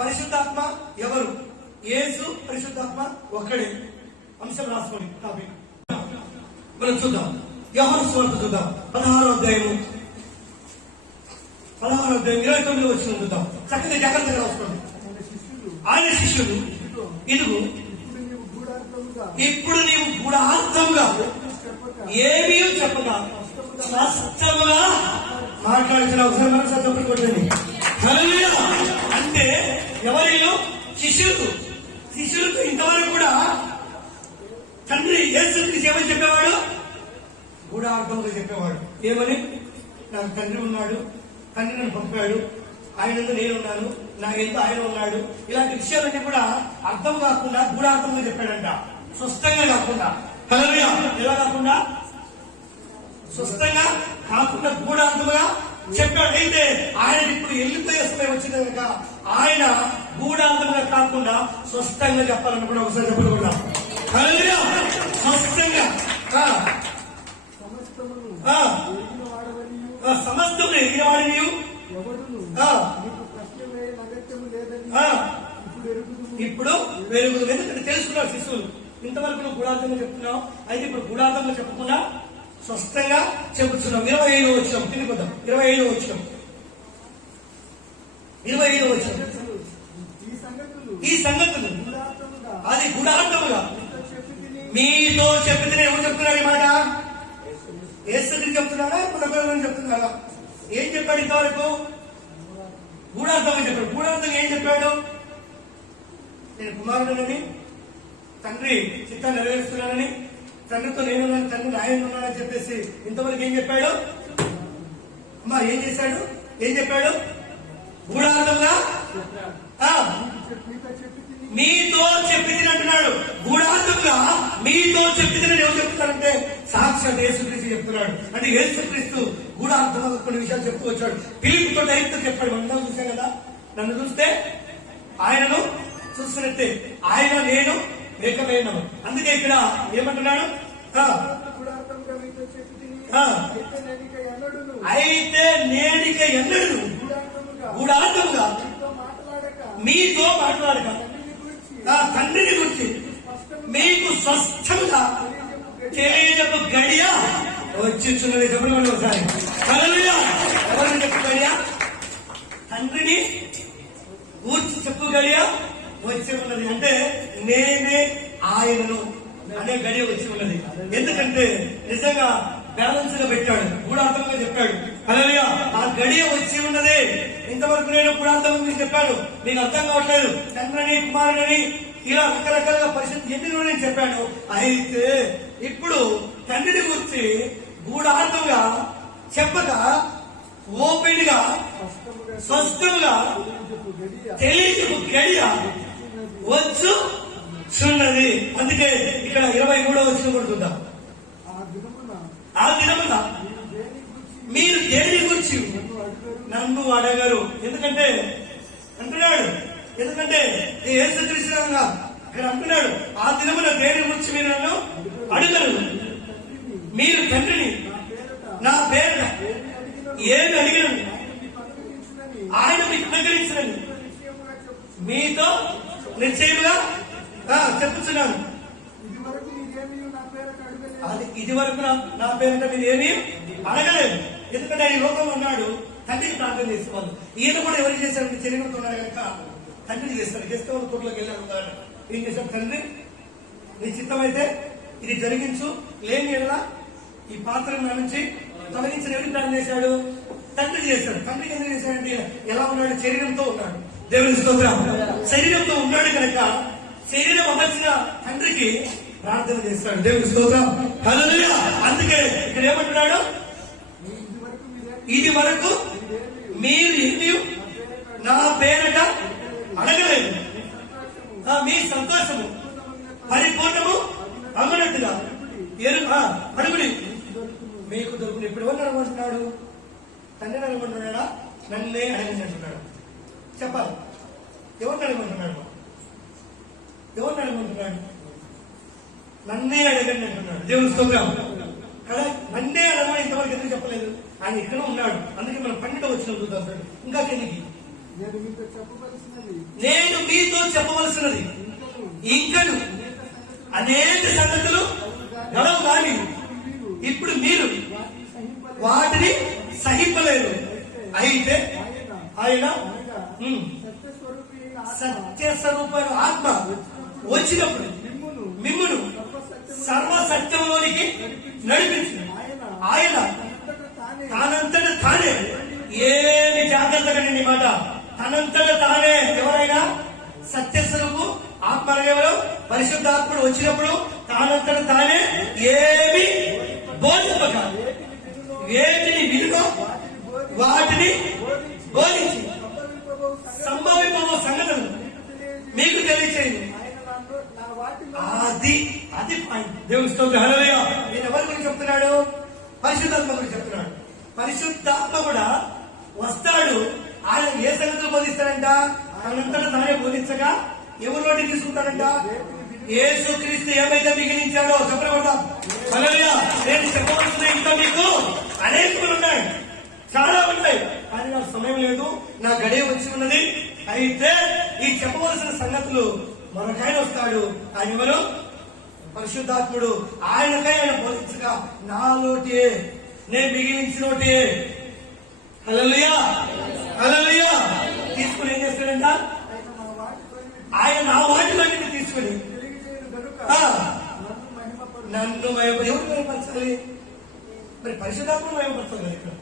పరిశుద్ధాత్మ ఎవరు? యేసు పరిశుద్ధాత్మ ఒక్కడే. అంశం రాసుకోండి టాపిక్. మనం చూద్దాం. యోహాను సువార్త చూద్దాం. 16వ అధ్యాయం 29వ వచనం చూద్దాం. చక్కగా జాగ్రత్తగా రాసుకోండి. ఆయన శిష్యులు ఇదిగో ఇప్పుడు నీవు గూఢార్థంగా ఏమీ చెప్పగా స్పష్టముగా మాట్లాడుతున్న ఒకసారి మనసు చెప్పండి. అంటే ఎవరిలో? శిష్యులకు ఇంతవరకు కూడా తండ్రి యేసుక్రీస్తు ఏమని చెప్పేవాడు? గూఢార్థంగా చెప్పేవాడు. ఏమని? నాకు తండ్రి ఉన్నాడు, తండ్రి నన్ను పంపాడు, ఆయనందు నేనున్నాను, నా ఎందు ఆయన ఉన్నాడు. ఇలాంటి విషయాలన్నీ కూడా అర్థం కాకుండా గూఢార్థంగా చెప్పాడంట. స్పష్టంగా కాకుండా. ఎలా కాకుండా? స్పష్టంగా కాకుండా గూఢార్థముగా చెప్పాడు. అయితే ఆయన ఇప్పుడు వెళ్ళిపోయే సమయం వచ్చింది కనుక ఆయన గూఢార్థంగా కాకుండా స్పష్టంగా చెప్పాలని కూడా ఒకసారి చెప్పకుండా స్పష్టంగా సమస్తము ఎరిగిన వాడి నీవు ఇప్పుడు వెలుగు. ఎందుకంటే తెలుసుకున్నావు శిశువులు. ఇంతవరకు నువ్వు గూఢార్థంగా చెప్తున్నావు, అయితే ఇప్పుడు గూఢార్థంగా చెప్పకుండా స్పష్టంగా చెబుతున్నాం. 25వ వచనం తిరిగిపోతాం. 25వ వచనం ఈ సంగతులు అది గూఢార్థముగా మీతో చెప్పితే ఎవరు చెప్తున్నారు ఈ మాట? యేసుక్రీస్తు చెప్తున్నారా? పునః చెప్తున్నారా? ఏం చెప్పాడు ఇంతవరకు? గూఢార్థంగా చెప్పాడు. గూఢార్థంగా ఏం చెప్పాడు? నేను కుమారుడనని, తండ్రి చిత్తాన్ని నెరవేరుస్తున్నానని, తండ్రితో నేనున్నాను, తండ్రి ఆయన ఉన్నానని చెప్పేసి ఇంతవరకు ఏం చెప్పాడు? అమ్మా ఏం చేశాడు? ఏం చెప్పాడు? గూఢార్థంగా మీతో చెప్పితే అంటున్నాడు. గూఢార్థంగా మీతో చెప్పితే ఎవరు చెప్తున్నారంటే సాక్షాత్ యేసుక్రీస్తు చెప్తున్నాడు. అంటే యేసుక్రీస్తు గూఢార్థంగా కొన్ని విషయాలు చెప్తూ వచ్చాడు. పిలుపుతో డైరెక్ట్ చెప్పాడు. మనం చూసాం కదా, నన్ను చూస్తే ఆయనను చూస్తున్నట్టే, ఆయన నేను ఏకమైనము. అందుకే ఇక్కడ ఏమంటున్నాడు? అయితే నేనిక ఎన్నడూ గూఢార్థంగా మీతో మాట్లాడక తండ్రిని గురించి మీకు స్పష్టంగా తెలియజెప్పు గడియ వచ్చిచున్నది. చెప్పండి ఒకసారి. ఎవరిని చెప్పు గడియ? తండ్రిని గూర్చి చెప్పు గడియ వచ్చి ఉన్నది. అంటే నేనే ఆయనను అనే గడియ వచ్చి ఉన్నది. ఎందుకంటే నిజంగా బ్యాలెన్స్ గా పెట్టాడు, గూఢార్థంగా చెప్పాడు. హల్లెలూయా. ఆ గడియ వచ్చి ఉన్నది. ఇంతవరకు నేను గూఢార్థంగా మీకు చెప్పాను, మీకు అర్థం కావట్లేదు. తండ్రిని కుమారుడని ఇలా రకరకాలుగా పరిస్థితి ఎన్ని నేను చెప్పాను. అయితే ఇప్పుడు తండ్రిని గురించి గూఢార్థంగా చెప్పక ఓపెన్ గా స్పష్టంగా తెలియజెప్పు గడియ వచ్చు ఉన్నది. అందుకే ఇక్కడ 23వ వచనం కూడా చూద్దాం. ఆ దినమున మీరు దేని గురించి నన్ను అడగరు. ఎందుకంటే అంటున్నాడు, ఎందుకంటే యేసుక్రీస్తు ఇక్కడ అంటున్నాడు, ఆ దినమున దేని గురించి మీరు నన్ను అడగరు. మీరు తండ్రిని నా పేరున ఏమి అడిగిన ఆయన మీకు అనుగ్రహించనని మీతో నిశ్చయముగా చెప్పుచున్నాను. అది ఇది వరకు నా పేరుట మీరు ఏమీ అడగలేదు. ఎందుకంటే ఈ లోకంలో ఉన్నాడు, తండ్రికి ప్రార్థన చేసుకోవాలి. ఈయన కూడా ఎవరు చేశారు? శరీరంతో ఉన్నాడు కనుక తండ్రిని చేస్తాడు. చేస్తే వాళ్ళు తోటలోకి వెళ్ళాడు. ఏం చేశాడు? తండ్రి నీ చిత్తం అయితే ఇది జరిగించు, లేని ఎలా ఈ పాత్రను నా నుంచి తొలగించిన ఎవరికి ప్రార్థన చేశాడు? తండ్రికి చేశాడు. తండ్రికి ఎందుకు చేశాడంటే ఎలా ఉన్నాడు? శరీరంతో ఉన్నాడు. దేవుని స్తోత్రం. శరీరంతో ఉన్నాడు కనుక శరీరం అమర్చిన తండ్రికి ప్రార్థన చేస్తాడు. దేవుని స్తోత్రం. హల్లెలూయా. అందుకే ఇక్కడ ఏమంటున్నాడు? ఇది వరకు మీరు ఏమీ నా పేరట అడగలేదు. మీ సంతోషము పరిపూర్ణము అమ్మనట్టుగా అడుగుడి మీకు దొరుకుని. ఇప్పుడు ఎవరు అడగమంటున్నాడు? తండ్రిని అడగమంటున్నాడా? నన్నే అడగండి అంటున్నాడు. చెప్పాలి. ఎవరిని అడగమంటున్నాడు? ఎవరిని అడగమంటున్నాడు? నన్నే అడగండి అంటున్నాడు. దేవుని స్తోత్రం. కదా, నన్నే అడగమని ఇంతవరకు ఎందుకు చెప్పలేదు? ఆయన ఇక్కడ ఉన్నాడు. అందుకే మనం 12వ వచనం చూద్దాం. ఇంకా కిందికి నేను మీతో చెప్పవలసినది ఇంకను అనేక సంగతులు గడవు కానీ ఇప్పుడు మీరు వాటిని సహింపలేదు. అయితే ఆయన సత్య స్వరూపమైన ఆత్మ వచ్చినప్పుడు మిమ్మును సర్వసత్యంలోనికి నడిపించింది. ఆయన తనంతట తానే ఏమి జాగ్రత్తగా నిండి మాట తనంతట తానే ఎవరైనా సత్యస్వరూపు ఆత్మ ఎవరు పరిశుద్ధాత్ముడు వచ్చినప్పుడు తానంతట తానే ఏమి బోధింపక వేటిని వినుకో వాటిని బోధించి సంభవింపబో సంగతులు మీకు తెలియచేయండి. అది పాయింట్. దేవుని స్తోత్రం. హల్లెలూయా. నేను ఎవరి గురించి చెప్తున్నాడు? పరిశుద్ధాత్మ గురించి చెప్తున్నాడు. పరిశుద్ధాత్మ కూడా వస్తాడు. ఆయన ఏ సంగతులు బోధిస్తాడంట? తనంతట తానే బోధించగా ఎవరిలోకి తీసుకుంటాడంట? యేసుక్రీస్తు ఏమైతే మిగిలించాడో చెప్పకుండా. హల్లెలూయా. నేను చెప్పవలసిన ఇంకా మీకు అనేకములు ఉన్నాయి, చాలా ఉన్నాయి, కానీ నాకు సమయం లేదు, నా గడియ వచ్చి ఉన్నది. అయితే ఈ చెప్పవలసిన సంగతులు మరొకాయన వస్తాడు. ఆయన ఎవరు? పరిశుద్ధాత్ముడు. ఆయనకై ఆయన బోధించగా నాలోటే నేను మిగిలించినోటే. హల్లెలూయా. హల్లెలూయా. తీసుకుని ఏం చేస్తాడంట? ఆయన నా వాటిలోకి తీసుకుని నన్ను ఎవరు మయపరచాలి? మరి పరిశుద్ధాత్మను మయపరచాలి కదా.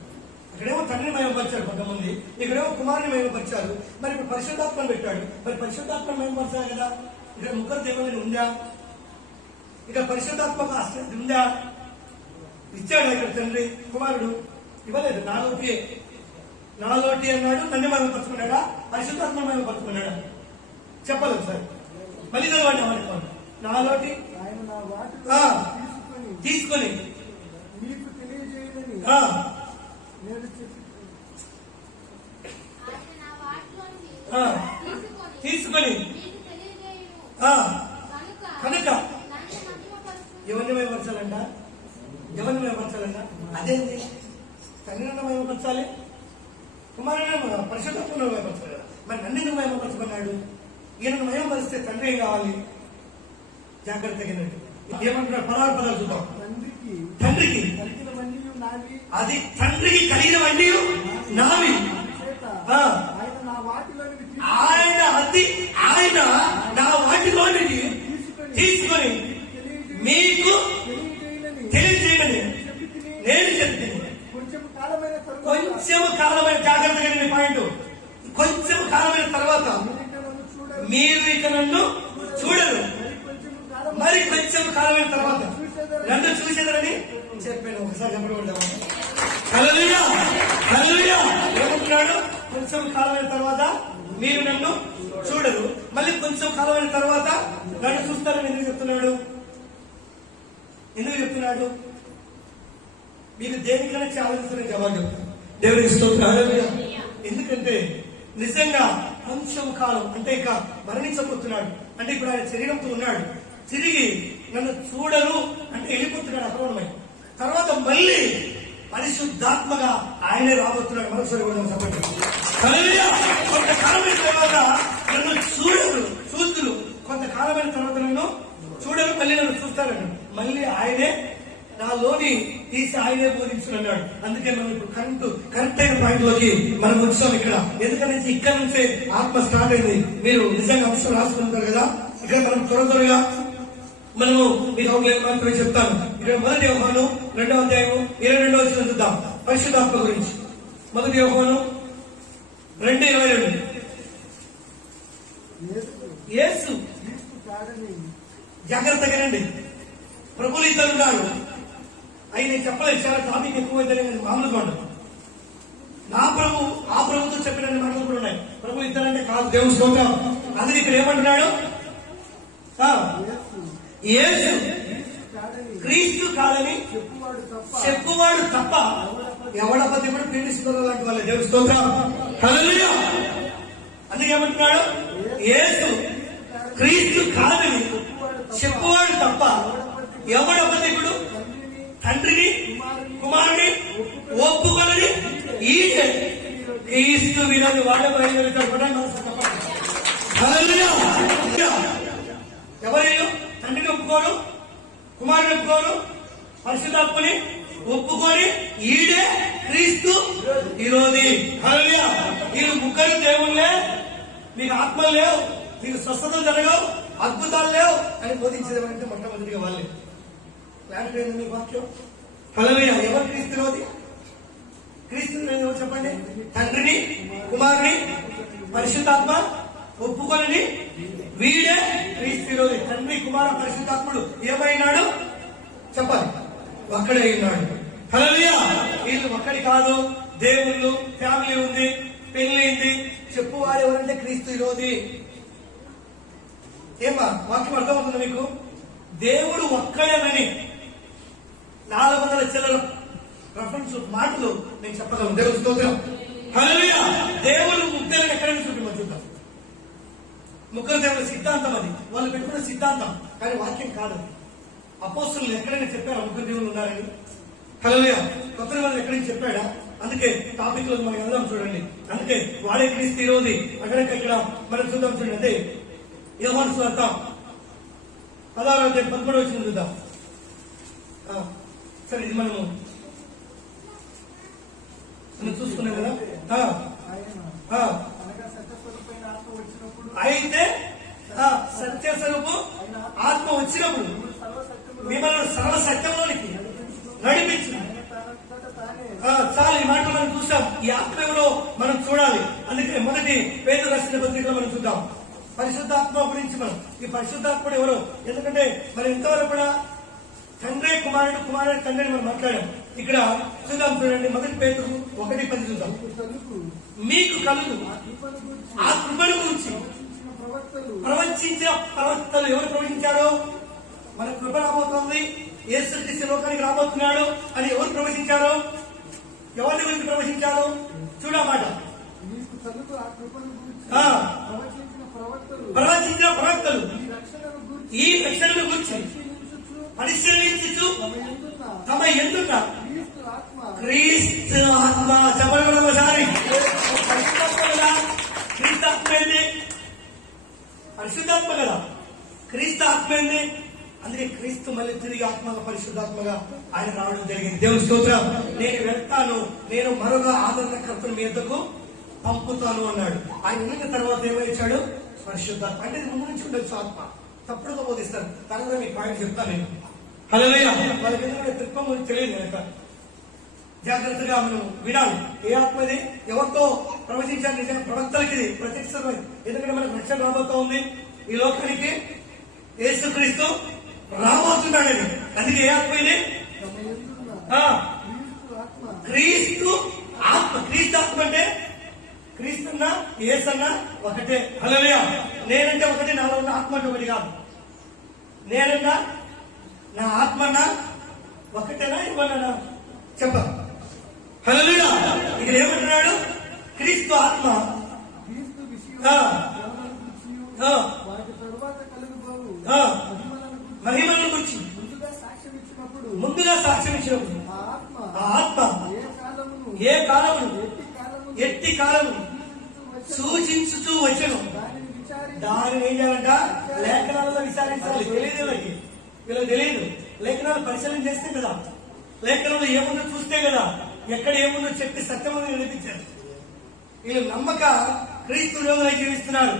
ఇక్కడేమో తండ్రిని మయపరిచారు కొంతమంది, ఇక్కడేమో కుమారుని మయపరిచారు. మరి ఇప్పుడు పరిశుద్ధాత్మను పెట్టాడు. మరి పరిశుద్ధాత్మను మయపరచాలి కదా. ఇక్కడ ముగ్గురు దేవుని ఉందా? ఇక్కడ పరిశుద్ధాత్మక ఆస్తి ఉందా? ఇచ్చాడు ఇక్కడ తండ్రి. కుమారుడు ఇవ్వలేదు. నాలోటి అన్నాడు. తండ్రి మయపరుచుకున్నాడా? పరిశుద్ధాత్మ మయపరుచుకున్నాడా? చెప్పలేదు సార్. మళ్ళీ చదవండి. అనుకోండి. నాలోటి తీసుకొని మీకు తెలియజేయదని తీసుకొని కనుక ఎవరిని మయపరచాలంట? ఎవరిని మయపరచాలంట? అదేంటి? తండ్రిని మయపరచాలి, కుమారుని పరిశుద్ధాత్మను మయపరచాలి కదా. మరి నన్ను మయపరచుకున్నాడు. ఈయనను మయపరిస్తే తండ్రి ఏం కావాలి? జాగ్రత్తగా ఏమంటున్నాడు? పదాలు చూద్దాం. తండ్రికి అది తండ్రికి కలిగినవన్నీ నావి. ఆయన నా వాటిలోని తీసుకొని మీకు తెలియజేయమని నేను చెప్తాను. కొంచెం కాలమైన జాగ్రత్తగా నేను పాయింట్. కొంచెం కాలమైన తర్వాత మీరు ఇక నన్ను చూడరు, మరి కొంచెం కాలమైన తర్వాత నన్ను చూసేదని చెప్పాను. ఒకసారి చెప్పడం హల్లెలూయా. హల్లెలూయా. ఏమంటున్నాడు? కొంచెం కాలమైన తర్వాత మీరు నన్ను చూడరు, మళ్ళీ కొంచెం కాలమైన తర్వాత నన్ను చూస్తారని ఎందుకు చెప్తున్నాడు? ఎందుకు చెప్తున్నాడు? మీకు దేనికైనా ఛాలెంజ్ జవాబు చెప్తాను. దేవునికి స్తోత్రం. హల్లెలూయా. ఎందుకంటే నిజంగా కొంచెం కాలం అంటే ఇక మరణించబోతున్నాడు. అంటే ఇప్పుడు ఆయన శరీరంతో ఉన్నాడు. తిరిగి నన్ను చూడరు అంటే వెళ్ళిపోతున్నాడు అప్రమణమై. తర్వాత మళ్ళీ పరిశుద్ధాత్మగా ఆయనే రాబోతున్నాడు. మరోసారి కూడా చెప్పండి. కొంతకాలమైన తర్వాత నన్ను చూడరు, కొంతకాలమైన తర్వాత నన్ను చూడరు, మళ్ళీ నన్ను చూస్తారన్నాడు. మళ్ళీ ఆయనే నాలోని తీసి ఆయనే బోధించున్నాడు. అందుకే మనం ఇప్పుడు కరెక్ట్ అయిన పాయింట్ లోకి మనం వచ్చాం ఇక్కడ. ఎందుకంటే ఇక్కడ నుంచే ఆత్మ స్టార్ట్ అయింది. మీరు నిజంగా అంశం రాసుకుంటారు కదా. ఇక్కడ మనం త్వరగా మనము మీకు ఒక చెప్తాను. ఇక్కడ 1 యోహాను 2వ అధ్యాయము 22వ వచనం చూద్దాం. పరిశుద్ధాత్మ గురించి 1 యోహాను 2:22. యేసు జాగ్రత్తగానండి. ప్రభులు ఇద్దరు ఉన్నారు. ఆయన చెప్పలేదు, చాలా టాపిక్ ఎక్కువైతే మామూలుగా ఉండదు. నా ప్రభు ఆ ప్రభుతో చెప్పిన మాటలు కూడా ఉన్నాయి. ప్రభు ఇద్దరంటే కాదు, దేవుని స్తోత్రం. అందుకే ఇక్కడ ఏమంటున్నాడు? యేసు క్రీస్తు కాదని చెప్పువాడు తప్ప ఎవడపతి కూడా పీడిస్తున్నారు లాంటి వాళ్ళే. దేవుని స్తోత్రం. హల్లెలూయా. అందుకే ఏమంటున్నాడు? యేసు క్రీస్తు కాదని చెప్పువాడు తప్ప ఎవడపతికుడు తండ్రిని కుమారుని ఒప్పుకొనని ఈయనే. క్రీస్తు విరోధి వాళ్ళే బయలుదేరుతారు కూడా ఎవరు తండ్రిని ఒప్పుకోరు, కుమారుని ఒప్పుకోరు, పరిశుద్ధాత్మని ఒప్పుకొని ఈడే క్రీస్తు విరోధి. హల్లెలూయా. వీళ్ళు ముగ్గురు దేవుళ్ళే, మీకు ఆత్మలు లేవు, మీకు స్వస్థతలు జరగవు, అద్భుతాలు లేవు అని బోధించేదేమంటే మొట్టమొదటిగా వాళ్ళే. క్లారిటీ అయింది మీ వాక్యం. హల్లెలూయా. ఎవరు క్రీస్తు విరోధి? క్రీస్తు విరోధి ఎవరు చెప్పండి? తండ్రిని, కుమారుని, పరిశుద్ధాత్మ ఒప్పుకొని వీడే క్రీస్తు విరోధి. తండ్రి, కుమార, పరిశుద్ధాత్ముడు ఏమైనాడు చెప్పాలి? ఒక్కడే అయినాడు. హల్లెలూయా. వీళ్ళు ఒక్కడి కాదు, దేవుళ్ళు, ఫ్యామిలీ ఉంది, పెళ్లి అయింది, చెప్పువాడు ఎవరంటే క్రీస్తు విరోధి. ఏమా వాక్యం అర్థమవుతుంది మీకు? దేవుడు ఒక్కడేనని 400 చిల్లర రెఫరెన్స్ మాటలు నేను చెప్పగలను. దేవుడు స్తోత్రం. హల్లెలూయా. దేవుడు ముగ్గురు ఎక్కడ నుంచి చూద్దాం. ముగ్గురు దేవుడు సిద్ధాంతం, అది వాళ్ళు పెట్టుకున్న సిద్ధాంతం, కానీ వాక్యం కాదు. అపోస్తులు ఎక్కడైనా చెప్పారా ముగ్గురు దేవుళ్ళు ఉన్నారని? హల్లెలూయా. కొత్త వాళ్ళు ఎక్కడైనా చెప్పాడా? అందుకే టాపిక్ లో మనం వెళ్దాం చూడండి. అందుకే వాడే క్రీస్తు విరోధి. అక్కడెక్కడ మనం చూద్దాం చూడండి. అంటే యోహాను సువార్త 16:13 వచ్చింది చూద్దాం. సరే, ఇది మనము చూసుకున్నాం కదా. అయితే సత్యస్వరూపు ఆత్మ వచ్చినప్పుడు మిమ్మల్ని సర్వసత్యంలోనికి నడిపించు. చాలా ఈ మాటలు మనం చూసాం. ఈ ఆత్మ ఎవరో మనం చూడాలి. అందుకే మొదటి పేతురు రాసిన పత్రికలో మనం చూద్దాం పరిశుద్ధాత్మ గురించి. మనం ఈ పరిశుద్ధాత్ముడు ఎవరో, ఎందుకంటే మనం ఇంతవరకు కూడా తండ్రి కుమారుడు, కుమారుడు తండ్రిని మనం మాట్లాడాం. ఇక్కడ చూద్దాం చూడండి, మొదటి పేతురు 1:10 చూద్దాం. మీకు కలుగు ఆ కృపను గురించి ప్రవచించిన ప్రవక్తలు ఎవరు ప్రవచించారో, మన కృప రాబోతోంది, యేసుక్రీస్తు లోకానికి రాబోతున్నాడు అని ఎవరు ప్రవచించారో, ఎవరి గురించి ప్రవచించారో చూడమాట. ప్రవచించిన ప్రవక్తలు ఈ రక్షణను గురించి పరిశీలించు తమ ఎందుక క్రీస్తు ఆత్మ చెప్పడం ఒకసారి. పరిశుద్ధాత్మ కదా, క్రీస్తు ఆత్మ ఏంది? పరిశుద్ధాత్మ కదా, క్రీస్తు ఆత్మ ఏంది? అందుకే క్రీస్తు మళ్ళీ తిరిగి ఆత్మగా పరిశుద్ధాత్మగా ఆయన రావడం జరిగింది. దేవుని స్తోత్రం. నేను వెళ్తాను, నేను మరొక ఆదరణకర్తను మీ యొద్దకు పంపుతాను అన్నాడు. ఆయన వెళ్ళిన తర్వాత ఏమైచాడు? పరిశుద్ధాత్మ. అంటే ముందు నుంచి ఉండొచ్చు ఆత్మ, తప్పుడుగా బోధిస్తారు. తర్వాత మీకు పాయింట్ చెప్తాను నేను. హల్లెలూయా. వాళ్ళకి ఎందుకంటే తృత్వం గురించి తెలియదు కనుక జాగ్రత్తగా మనం వినాలి. ఏ ఆత్మది ఎవరితో ప్రవచించాలి? నిజంగా ప్రవక్తలకి ఇది ప్రత్యక్షమైంది. ఎందుకంటే మనకు రక్షణ రాబోతా ఉంది, ఈ లోకానికి యేసుక్రీస్తు రాబోతున్నాడని. అందుకే ఏ ఆత్మ ఇది? క్రీస్తు ఆత్మ. క్రీస్తు ఆత్మ అంటే క్రీస్తున్నా యేసన్నా ఒకటే. హల్లెలూయా. నేనంటే ఒకటి, నాలో ఉన్న ఆత్మ అంటే ఒకటి కాదు. నేనన్నా నా ఆత్మన్నా ఒకటేనా ఇవ్వనా చెప్ప. హల్లెలూయా. ఇక్కడ ఏమంటున్నాడు? క్రీస్తు ఆత్మ మహిమలను గురించి ముందుగా సాక్ష్యం ఇచ్చినప్పుడు ఆ ఆత్మ ఏ కాలమును ఎట్టి కాలము సూచించుతూ వచ్చను. దానిని ఏం చేయాలంట? లేఖనాలలో విచారించాలి. తెలియదు వీళ్ళకి, వీళ్ళకి తెలియదు. లేఖనాలు పరిశీలన చేస్తే కదా, లేఖనంలో ఏముందో చూస్తే కదా, ఎక్కడ ఏముందో చెప్పి సత్యమని నిరూపించారు. వీళ్ళు నమ్మక క్రీస్తు లోకంలో జీవిస్తున్నారు.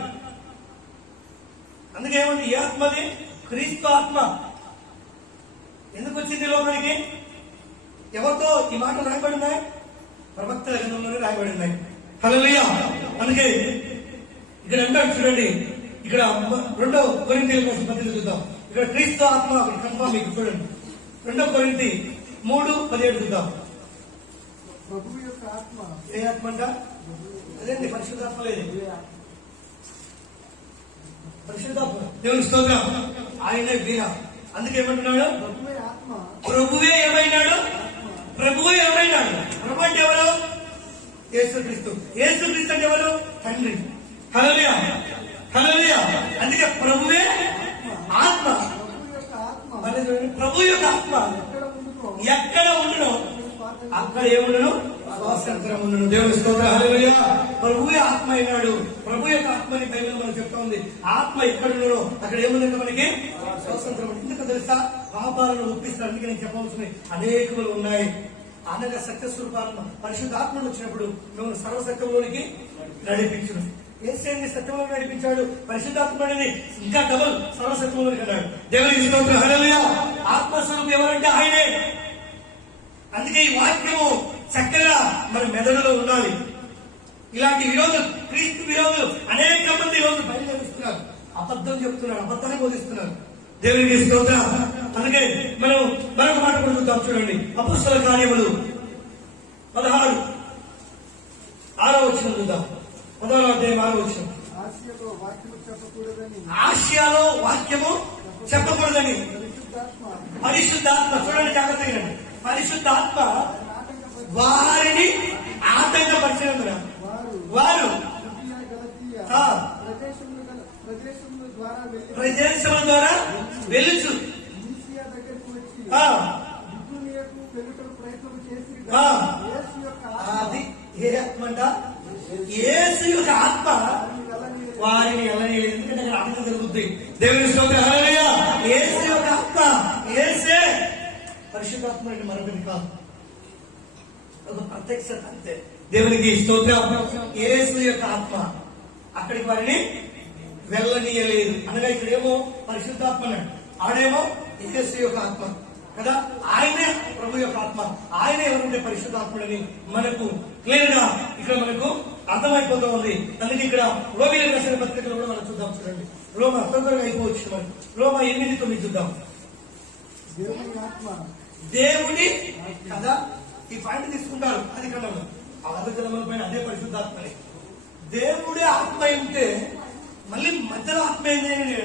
అందుకే ఏముంది? ఏ ఆత్మది? క్రీస్తు ఆత్మ. ఎందుకు వచ్చింది లోకానికి? ఎవరితో ఈ మాటలు రాయబడి ఉన్నాయి? ప్రవక్తల గ్రంథంలోనే రాయబడి ఉన్నాయి. హల్లెలూయా. అందుకే ఇక్కడ అంటాడు చూడండి, ఇక్కడ 2 కొరింథీయుల కోసం పత్రిక చూద్దాం. ఇక్కడ క్రీస్తు ఆత్మ కన్ఫర్మ్ మీకు చూడండి. 2 కొరింథీ 3:17 చూద్దాం. ప్రభువు యొక్క ఆత్మ. ఏ ఆత్మ అంట? అదేంటి? పరిశుద్ధాత్మ లేదు, పరిశుద్ధాత్మ. దేవుని స్తోత్రం. ఆయనే వీర. అందుకే ఏమంటున్నాడు? ప్రభువే ఏమైనాడు? ప్రభువే ఏమైనాడు? ప్రభు అంటే ఎవరు? యేసుక్రీస్తు. యేసుక్రీస్తు అంటే ఎవరు? తండ్రి. హల్లెలూయా. హల్లెలూయా. అందుకే ప్రభువే ఆత్మ. ప్రభు యొక్క ఆత్మ ఎక్కడ ఉండునో అక్కడ ఏముండును? శ్వాస స్వాతంత్రం ఉన్నను. దేవుని స్తోత్రం. హల్లెలూయా. ప్రభువే ఆత్మ అయినాడు. ప్రభు యొక్క ఆత్మని బైబిల్ మనకు చెప్తా ఉంది. ఆత్మ ఎక్కడ ఉన్నదో అక్కడ ఏముందంటే మనకి స్వాతంత్రం. ఎందుకు తెలుసా? పాపాలను ఒప్పిస్తారు. అందుకే నేను చెప్పవలసినవి అనేకములు ఉన్నాయి. అనగా సత్యస్వరూపాలను పరిశుద్ధాత్మను వచ్చినప్పుడు మిమ్మల్ని సర్వసత్యంలోనికి నడిపించును. ఏసేని సత్యంలో నడిపించాడు. పరిశుద్ధాత్మని ఇంకా డబుల్ సర్వసత్యంలోనికి అన్నాడు. దేవునికి స్తోత్రం. హల్లెలూయా. ఆత్మస్వరూపం ఎవరంటే ఆయనే. అందుకే ఈ వాక్యము చక్కగా మన మెదడులో ఉండాలి. ఇలాంటి విరోధులు, క్రీస్తు విరోధులు అనేక మంది ఈరోజు బయలుదేరుస్తున్నారు. అబద్ధం చెప్తున్నారు, అబద్ధాన్ని బోధిస్తున్నారు. దేవునికి స్తోత్రం. అందుకే మనం మరొక మాట కూడా చూద్దాం. చూడండి, అపొస్తలుల కార్యములు 16:6 చూద్దాం. 16వ అధ్యాయం 6వ. ఆసియాలో వాక్యము చెప్పకూడదని పరిశుద్ధాత్మ, చూడండి జాగ్రత్తగా, పరిశుద్ధాత్మ వారిని ఆటంకపరిచినందున వారు ప్రదేశముల ద్వారా వెలుచు అది ఏ ఆత్మ అంట? యేసు యొక్క ఆత్మ వారిని వెళ్ళలేదు. ఎందుకంటే అక్కడ ఆటంకం జరుగుతుంది. దేవుని స్తోత్రం. హల్లెలూయా. యేసు యొక్క ఆత్మ, యేసే పరిశుద్ధాత్మ అంటే మరొకటి కాదు, ఒక ప్రత్యక్షత అంతే. దేవునికి స్తోత్రం. యేసు యొక్క ఆత్మ అక్కడికి వారిని వెళ్ళనీయలేదు. అనగా ఇక్కడేమో పరిశుద్ధాత్మ అన్నాడు, ఆడేమో యేసు యొక్క ఆత్మ కదా. ఆయనే ప్రభు యొక్క ఆత్మ. ఆయనే ఎవరంటే పరిశుద్ధాత్ముడని మనకు క్లియర్ గా ఇక్కడ మనకు అర్థమైపోతూ ఉంది. అందుకే ఇక్కడ రోమిలకు రాసిన పత్రికలో కూడా మనం చూద్దాం. చూడండి, రోమా తొందరగా అయిపోవచ్చు. మనం రోమా 8:9 చూద్దాం. దేవుడి కదా, ఈ పాయింట్ తీసుకుంటారు. అది ఇక్కడ ఆదర్శల పైన అదే పరిశుద్ధాత్మని. దేవుడే ఆత్మ ఉంటే మళ్ళీ మధ్యలో ఆత్మ ఏంది?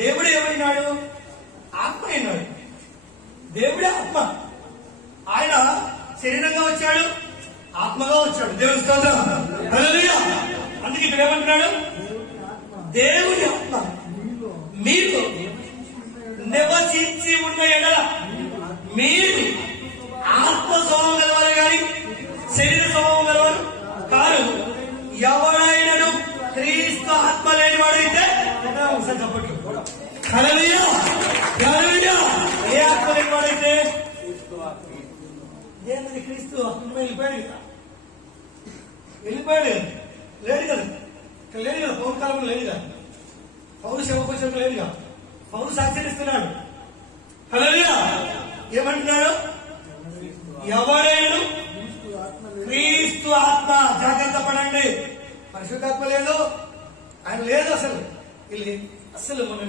దేవుడు ఏమైనాడు? ఆత్మ అయినాడు. దేవుడే ఆత్మ. ఆయన శరీరంగా వచ్చాడు, ఆత్మగా వచ్చాడు. దేవుని స్తోత్రం. హల్లెలూయా. అందుకే ఇక్కడ ఏమంటున్నాడు? దేవుడి ఆత్మ మీరు నివసించి ఉన్న ఎడల మీరు ఆత్మ స్వభావం గలవారు కానీ శరీర స్వభావం గలవారు కారు. ఎవడైనను క్రీస్తు ఆత్మ లేని వాడైతే ఒకసారి చెప్పట్లు. హల్లెలూయా. హల్లెలూయా. ఏ ఆత్మ లేని వాడైతే ఏంటది? క్రీస్తు ఆత్మ వెళ్ళిపోయాడు కదా, వెళ్ళిపోయాడు లేడు కదా, ఇక్కడ లేడు కదా, పౌరు కాలంలో లేదు కదా, పౌరు శివకోశం లేదు కదా, పౌరు సాక్షరిస్తున్నాడు. హల్లెలూయా. ఏమంటున్నాడు? ఎవడైనా క్రీస్తు ఆత్మ. జాగ్రత్త పడండి. పరిశుద్ధాత్మ లేదు, ఆయన లేదు అసలు. వీళ్ళు అసలు మన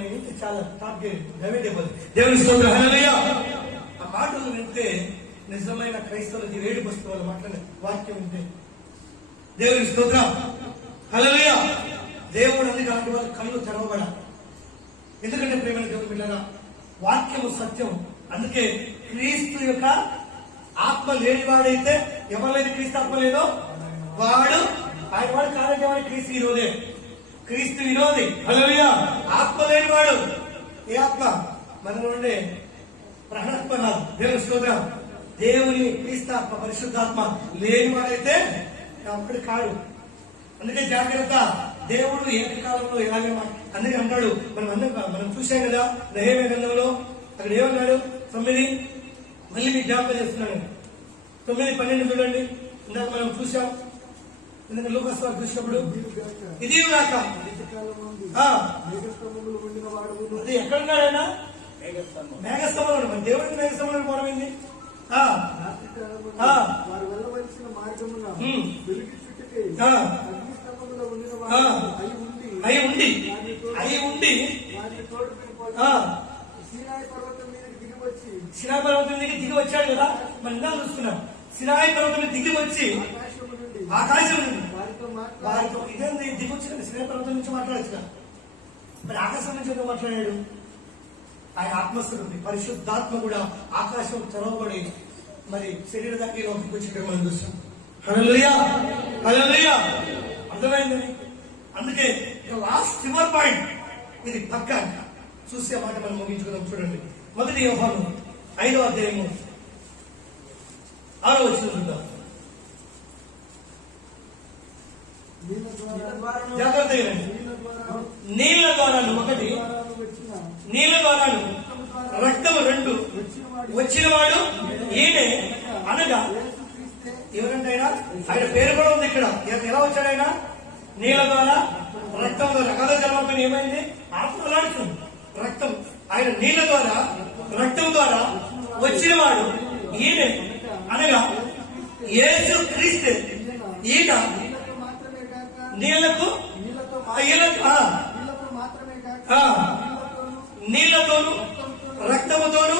చాలా టాప్ దైవేట్ అయిపోతుంది. దేవుని స్తోత్రం. హల్లెలూయా. ఆ మాటలు వింటే నిజమైన క్రైస్తవులకి వేడి వస్తు వాళ్ళు మాట్లాడే వాక్యం వింటే దేవుని స్తోత్రం. హల్లెలూయా. దేవుడు అందుకు అలాంటి వాళ్ళ కళ్ళు తెరవబడాలి. ఎందుకంటే ప్రేమ దేవుడు పిల్లరా, వాక్యము సత్యం. అందుకే క్రీస్తు యొక్క ఆత్మ లేనివాడైతే, ఎవరైతే క్రీస్తు ఆత్మ లేదో వాడు ఆయన వాడు కాదంటే వాడు క్రీస్తు విరోధే. క్రీస్తు విరోధి. హల్లెలూయా. ఆత్మ లేనివాడు ఏ ఆత్మ? మనలో ఉండే ప్రాణాత్మ కాదు. దేవుని స్తోత్రం. దేవుని క్రీస్తు ఆత్మ, పరిశుద్ధాత్మ లేనివాడైతే అప్పుడు కాడు. అందుకే జాగ్రత్త. దేవుడు ఏకకాలంలో ఎలాగే అందుకే అంటాడు. మనం చూసాం కదా నెహెమ్యా గ్రంథంలో. అక్కడ ఏమన్నాడు? 9 మళ్ళీ మీకు జ్ఞాపకం చేస్తున్నాను. 9:12 చూడండి. ఇందాక మనం చూసాం. ఎందుకంటే లూకాసు వార్త చూసినప్పుడు ఇది కాక అది ఎక్కడున్నాడు? ఆయన మేఘస్తంభంలో. మన దేవుడికి మేఘస్తంభంలో పోవడం ఏంది? అయి ఉండి సినాయి పర్వతం దగ్గర దిగి వచ్చాడు కదా. మనం ఇందా చూస్తున్నాం. సినాయి పర్వతం దిగి వచ్చి ఆకాశం నుండి వారితో ఇదేంది దిగి వచ్చిన సినాయి పర్వతం నుంచి మాట్లాడచ్చు. మరి ఆకాశం నుంచి ఎందుకు మాట్లాడాడు? ఆయన ఆత్మస్వరూపి. పరిశుద్ధాత్మ కూడా ఆకాశం తెరవబడి మరి శరీర దాకా లోపలికి వచ్చి మనం చూస్తాం. హల్లెలూయా. హల్లెలూయా. అర్థమైందని. అందుకే లాస్ట్ చివరి పాయింట్ ఇది పక్కా చూసే మాట మనం ముగించుకుందాం. చూడండి, 1 యోహాను 5వ అధ్యాయము 6వ వచనం చూద్దాం. నీళ్ళ ద్వారా జాగ్రత్త నీళ్ల ద్వారాలు ఒకటి, వచ్చిన నీళ్ల ద్వారాలు రక్తము రెండు వచ్చినవాడు ఈయనే అనగా ఎవరంటే ఆయన పేరు కూడా ఉంది ఇక్కడ. ఎలా వచ్చాడు ఆయన? నీళ్ల ద్వారా రక్తం ద్వారా. కథ జన్మపైన ఏమైంది? ఆత్మలాడుతుంది రక్తం. ఆయన నీళ్ల ద్వారా రక్తం ద్వారా వచ్చినవాడు ఈయనే అనగా యేసు క్రీస్తు. ఈయన నీళ్ళతో మాత్రమే కాక నీళ్లకు నీళ్ళతో మాత్రమే కాక నీళ్లతోను రక్తముతోను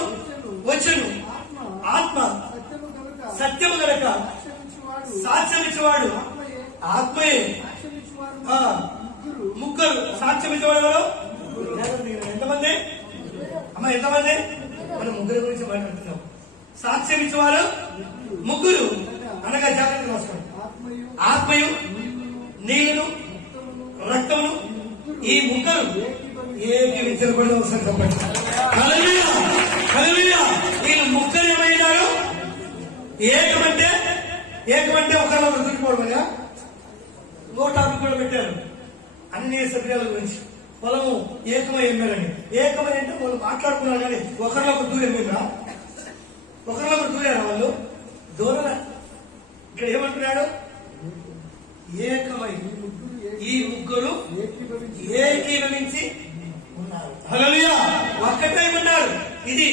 వచ్చును. ఆత్మ సత్యము గనక సాక్ష్యమిచ్చేవాడు ఆత్మయే. ముగ్గురు సాక్ష్యమిచ్చేవాడు ఎవరు? ఎంతమంది అమ్మ? ఎంతమంది? మనం ముగ్గురు గురించి మాట్లాడుతున్నాం. సాక్ష్యమిచ్చేవారు ముగ్గురు అనగా జాగ్రత్త రాసుకోండి. ఆత్మయు నీళ్లను రక్తమును ఈ ముగ్గురు ఏకీవించకూడదు. ఒకసారి చెప్పండి. హల్లెలూయా, హల్లెలూయా. వీళ్ళు ముగ్గురు ఏమైనారు? ఏకమంటే ఒకరిలో దొరికిపోవడం. ఇంకో టాపిక్ కూడా పెట్టారు అన్ని సభ్యాల గురించి. పొలము ఏకమై ఎమ్మెల్యేని. ఏకమై అంటే వాళ్ళు మాట్లాడుకున్నారు కానీ ఒకరిలో ఒక దూరం ఎమ్మెల్యా, ఒకరిలో ఒక దూరారా వాళ్ళు? దూరం. ఇక్కడ ఏమంటున్నాడు? ఏకమై ఈ ముగ్గురు ఏకీభవించి ఉన్నారు. హల్లెలూయా, ఒక్కటే ఉన్నారు. ఇది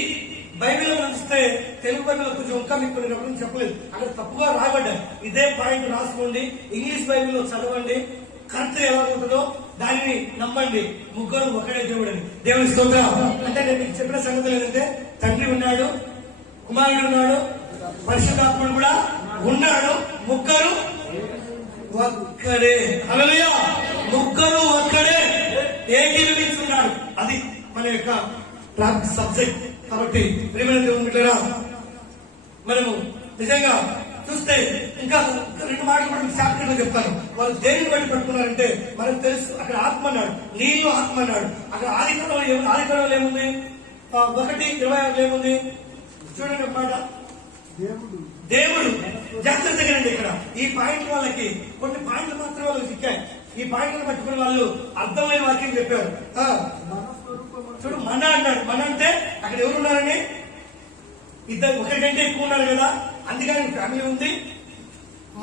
బైబిల్ చూస్తే తెలుగు బైబిల్ కొంచెం ఇంకా మీకు కొన్ని చెప్పలేదు, అక్కడ తప్పుగా రాబడ్డారు. ఇదే పాయింట్ రాసుకోండి, ఇంగ్లీష్ బైబిల్లో చదవండి. కరెక్ట్ ఎలా ఉంటుందో దానిని నమ్మండి. ముగ్గురు ఒకడే దేవుడు అని. దేవుని స్తోత్రం. అంటే నేను మీకు చెప్పిన సంగతి ఏంటంటే తండ్రి ఉన్నాడు, కుమారుడు ఉన్నాడు, పరిశుద్ధాత్ముడు కూడా ఉన్నాడు. ముగ్గురు ఒక్కడే. హల్లెలూయా, ముగ్గురు ఒక్కడే ఏకీభవించున్నాడు. అది మన యొక్క సబ్జెక్ట్. కాబట్టి ప్రియమైన దేవుని బిడ్డలారా, మనము నిజంగా చూస్తే ఇంకా రెండు మాటలు కూడా శాస్త్రంగా చెప్తాను. వాళ్ళు దేనిని బట్టి పట్టుకున్నారంటే మనకు తెలుసు. అక్కడ ఆత్మ అన్నాడు, నీళ్లు ఆత్మ అన్నాడు. అక్కడ ఆదికాలంలో ఏముంది? 1:26 ఏముంది? చూడండి ఒక మాట. దేవుడు జాగ్రత్తగా రండి. ఇక్కడ ఈ పాయింట్ వాళ్ళకి కొన్ని పాయింట్లు మాత్రం వాళ్ళకి చిక్కాయి. ఈ పాయింట్లను పట్టుకుని వాళ్ళు అర్థమైన వాక్యం చెప్పారు. చూడు, మన అన్నాడు. మన అంటే అక్కడ ఎవరు ఉన్నారని? ఇద్దరు, ఒకరికంటే ఎక్కువ ఉన్నారు కదా. అందుకని ఫ్యామిలీ ఉంది.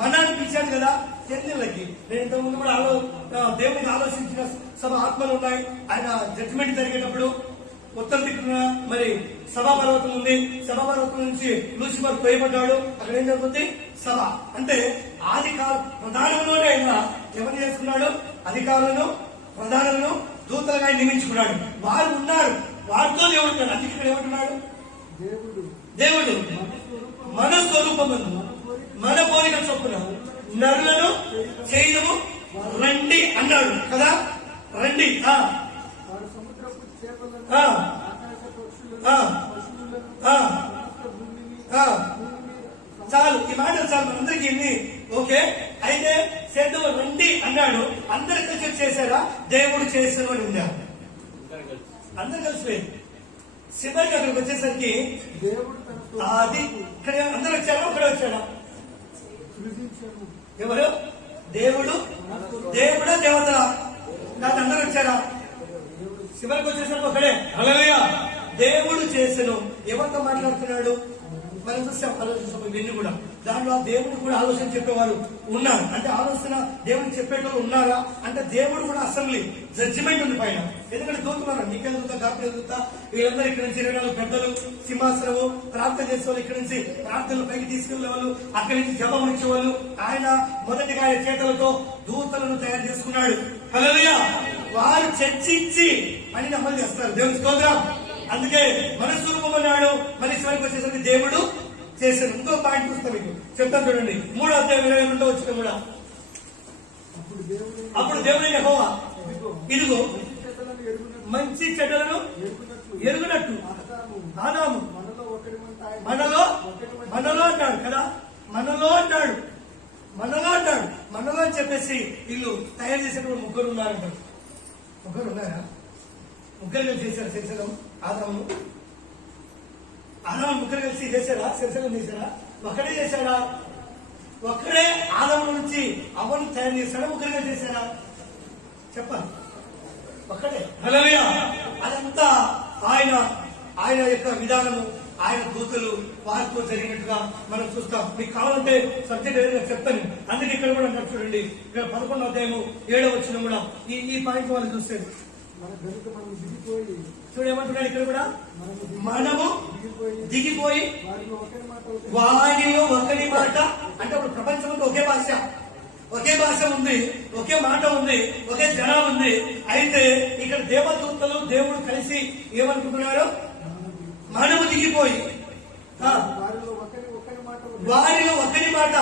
మన అనిపించాడు కదా చెల్లెళ్ళకి. నేను ఇంతకుముందు కూడా దేవునికి ఆలోచించిన సభ ఆత్మలు ఉన్నాయి. ఆయన జడ్జిమెంట్ జరిగేటప్పుడు ఉత్తర దిక్కున మరి సభాపర్వతం ఉంది. సభాపర్వతం నుంచి లూసిఫర్ తోయబడ్డాడు. అక్కడ ఏం జరుగుతుంది? సభ. అంటే ప్రధానంలోనే ఆయన ఎవరు చేసుకున్నాడు? అధికారులను, ప్రధానులను, దూతలుగా నియమించుకున్నాడు. వారు ఉన్నారు, వారితో దేవుడు ఉన్నాడు. అందుకే ఇక్కడ ఏమంటున్నాడు? దేవుడు మన స్వరూపమును మన పోలిక చొప్పున నరులను చేయడము రండి అన్నాడు కదా. రండి. చాలు, ఈ మాటలు చాలు మనందరికీ. ఇన్ని ఓకే. అయితే సేద్యం రండి అన్నాడు. అందరు కలిసి చేశారా? దేవుడు చేసిన అని ఉందా? అందరు కలిసి. చివరికి అక్కడికి వచ్చేసరికి అది ఇక్కడ అందరూ వచ్చారా? ఒకడే వచ్చాడా? ఎవరు? దేవుడా దేవతలా? కాదు, అందరూ వచ్చారా? చివరికి వచ్చేసరికి ఒకడే. హల్లెలూయా. దేవుడు చేసెను. ఎవరితో మాట్లాడుతున్నాడు? మనం చూస్తాం ఆలోచించాం ఇవన్నీ కూడా. దాంట్లో దేవుడు కూడా ఆలోచన చెప్పేవారు ఉన్నారు. అంటే ఆలోచన దేవుడు చెప్పేటోళ్ళు ఉన్నారా అంటే దేవుడు కూడా అసెంబ్లీ జడ్జిమెంట్ ఉంది పైన. ఎందుకంటే దూతున్నారు, నీకే దూత, గాపిడే దూత, వీళ్ళందరూ ఇక్కడ నుంచి 24 పెద్దలు, సింహాసనము, ప్రార్థన చేసేవాళ్ళు, ఇక్కడ నుంచి ప్రార్థనలు పైకి తీసుకెళ్లే వాళ్ళు, అక్కడి నుంచి జపం ఇచ్చేవాళ్ళు. ఆయన మొదటిగా ఆయన చేతులతో దూతలను తయారు చేసుకున్నాడు. హల్లెలూయా. వారు చర్చించి పనిని అమలు చేస్తారు. దేవుని స్తోత్రం. అందుకే మన స్వరూపం అన్నాడు. మన చివరికి వచ్చేసరికి దేవుడు చేశాడు. ఇంకో పాయింట్ చూస్తాం మీకు చెప్తాను చూడండి. 3వ అధ్యాయం 22 వచ్చిన కూడా. అప్పుడు దేవుడు యెహోవా ఇదిగో మంచి చెడ్డలను ఎరుగునట్టు ఆదాము మనలో అన్నాడు కదా. మనలో అన్నాడు అని చెప్పేసి వీళ్ళు తయారు చేసేటప్పుడు ముగ్గురు ఉన్నారంటారు. ముగ్గురు ఉన్నారా? ముగ్గురు కలిసి చేశారు శరీరం. ఆదాము ముగ్గురు కలిసి చేశారా? శరీరం చేశారా? ఒకటే చేశారా? ఒక్కడే ఆదము నుంచి అవ్వను తయారు చేశాడా, ముగ్గురుగా చేశాడా? చెప్పండి. ఒక్కడే. హల్లెలూయా. అదంతా ఆయన యొక్క విధానము, ఆయన దూతలు వారితో జరిగినట్టుగా మనం చూస్తాం. మీకు కావాలంటే సబ్జెక్ట్ ఏదైనా చెప్తాను. అందుకే ఇక్కడ కూడా అంటారు చూడండి, ఇక్కడ 11వ అధ్యాయము 7వ వచనం కూడా ఈ పాయింట్ వాళ్ళు చూస్తే మన గనుక మనం దిగిపోయి చూడేమంటున్నాడు ఇక్కడ కూడా, మనము దిగిపోయి వారిలో ఒకరి మాట ఒకటి వారిలో ఒకరి మాట. అంటే ఇప్పుడు ప్రపంచంలో ఒకే భాష ఉంది, ఒకే మాట ఉంది, ఒకే జనం ఉంది. అయితే ఇక్కడ దేవదూతలు దేవుడు కలిసి ఏమనుకుంటున్నాడు, మనము దిగిపోయి వారిలో ఒకరి మాట ఒకటి వారిలో ఒకరి మాట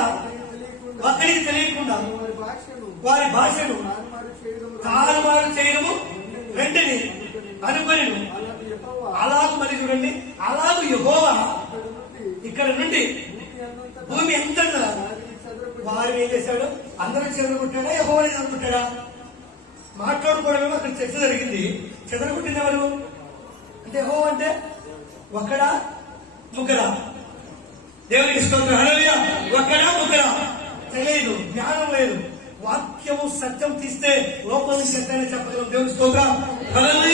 తెలియకుండా ఒకరికి తెలియకుండా వారి భాషను వారి భాషను తారుమారు చేయడము తారుమారు చేయడము వెంటనే అనుకొని అలాంటి యెహోవా అలాగు మరి చూడండి, అలాగు యెహోవా ఇక్కడ నుండి భూమి ఎంత వారు ఏం చేశాడు, అందరూ చెదరగొట్టాడా, యెహోవాని చెదరగొట్టాడా? మాట్లాడుకోవడమేమో అక్కడ చర్చ జరిగింది. చెదరగొట్టింది ఎవరు అంటే, యెహోవా అంటే ఒక్కడా ముగ్గురా? దేవునికి స్తోత్రం. హల్లెలూయా. ఒక్కడా ముగ్గురా తెలియదు, జ్ఞానం లేదు. వాక్యము సత్యం తీస్తే లోపల నుంచి ఎట్లయినా చెప్పగలం. దేవునికి స్తోత్రం. హల్లెలూయా.